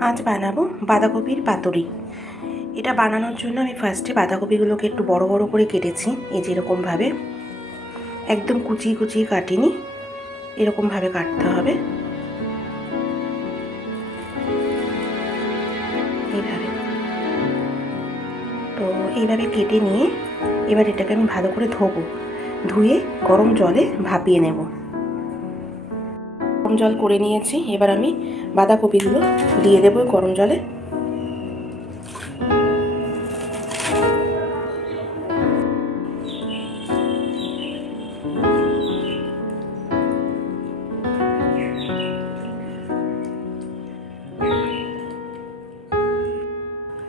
আজ বানাবো বাঁধাকপির পাতুরি। এটা বানানোর জন্য আমি ফার্স্টে বাঁধাকপিগুলোকে একটু বড় বড় করে কেটেছি, এই যেরকমভাবে, একদম কুচিয়ে কুচিয়ে কাটিনি, এরকমভাবে কাটতে হবে, এইভাবে। তো এইভাবে কেটে নিয়ে এবার এটাকে আমি ভালো করে ধোবো, ধুয়ে গরম জলে ভাপিয়ে নেব। গরম জল করে নিয়েছি, এবার আমি বাঁধাকপিগুলো দিয়ে দেবো গরম জলে।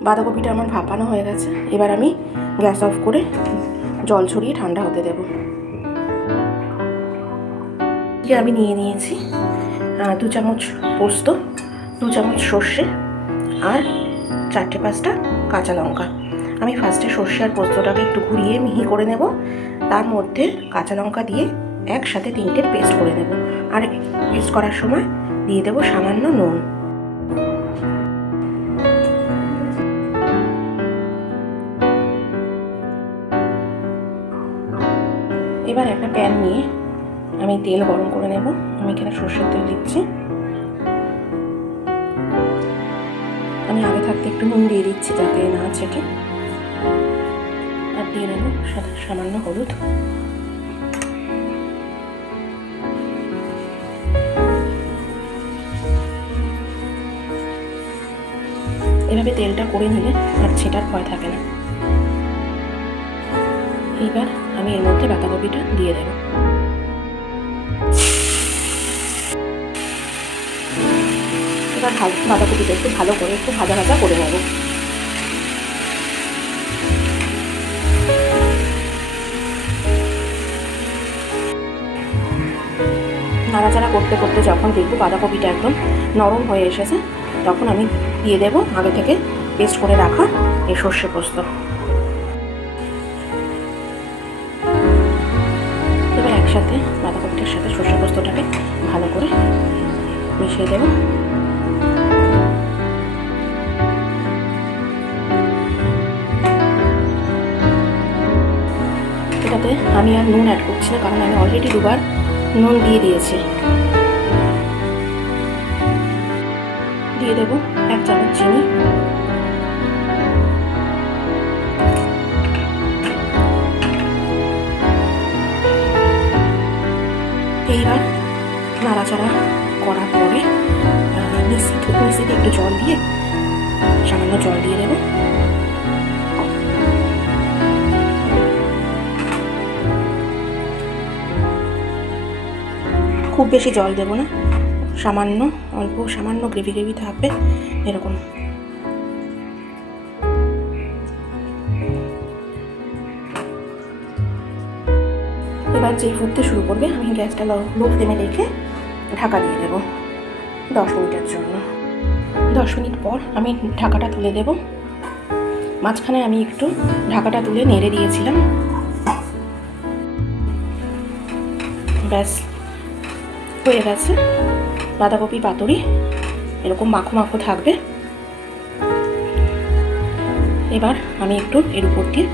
বাঁধাকপিটা আমার ভাপানো হয়ে গেছে, এবার আমি গ্যাস অফ করে জল ছড়িয়ে ঠান্ডা হতে দেব। আমি নিয়ে নিয়েছি 2 চামচ পোস্ত, 2 চামচ সর্ষে আর 4-5টা কাঁচা লঙ্কা। আমি ফার্স্টে সর্ষে আর পোস্তটাকে একটু ঘুরিয়ে মিহি করে নেব, তার মধ্যে কাঁচা লঙ্কা দিয়ে একসাথে 3টের পেস্ট করে নেব, আর পেস্ট করার সময় দিয়ে দেব সামান্য নুন। এবার একটা প্যান নিয়ে আমি তেল গরম করে নেব। আমি এখানে সর্ষের তেল দিচ্ছি। আমি আগে থাকতে একটু নুন দিয়ে দিচ্ছি যাতে না ছেটে, আর দিয়ে নেব সামান্য হলুদ। এভাবে তেলটা করে নিলে আর ছেটার ভয় থাকে না। এইবার আমি এর মধ্যে বাঁধাকপিটা দিয়ে দেব। এবার বাঁধাকপিটা একটু ভালো করে একটু ভাজা ভাজা করে নেব। নাড়াচাড়া করতে করতে যখন দেখবো বাঁধাকপিটা একদম নরম হয়ে এসেছে, তখন আমি দিয়ে দেব আগে থেকে পেস্ট করে রাখা এই সর্ষে পোস্ত। এবার একসাথে বাঁধাকপিটার সাথে সর্ষে পোস্তটাকে ভালো করে মিশিয়ে দেব। এটাতে আমি আর নুন অ্যাড করছি না, কারণ আমি অলরেডি 2বার নুন দিয়ে দিয়েছি। দিয়ে দেব 1 চামচ চিনি, এইবার নাড়াচাড়া করার পরে মিক্সিতে একটু জল দিয়ে সামান্য জল দিয়ে দেব। খুব বেশি জল দেব না, সামান্য অল্প সামান্য গ্রেভি থাকবে এরকম। এবার যেই ফুটতে শুরু করবে আমি গ্যাসটা লো ফ্লেমে রেখে ঢাকা দিয়ে দেব 10 মিনিটের জন্য। 10 মিনিট পর আমি ঢাকাটা তুলে দেব। মাঝখানে আমি একটু ঢাকাটা তুলে নেড়ে দিয়েছিলাম। ব্যাস হয়ে গেছে বাঁধাকপি পাতুরি, এরকম মাখো মাখো থাকবে। এবার আমি একটু এর উপর দিয়ে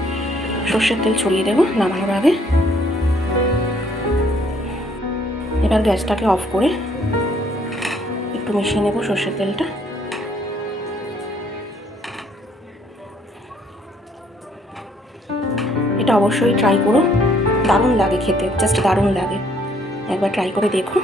সর্ষের তেল ছড়িয়ে দেব নামানোর আগে। এবার গ্যাসটাকে অফ করে একটু মিশিয়ে নেব সর্ষের তেলটা। এটা অবশ্যই ট্রাই করো, দারুণ লাগে খেতে, জাস্ট দারুণ লাগে, একবার ট্রাই করে দেখো।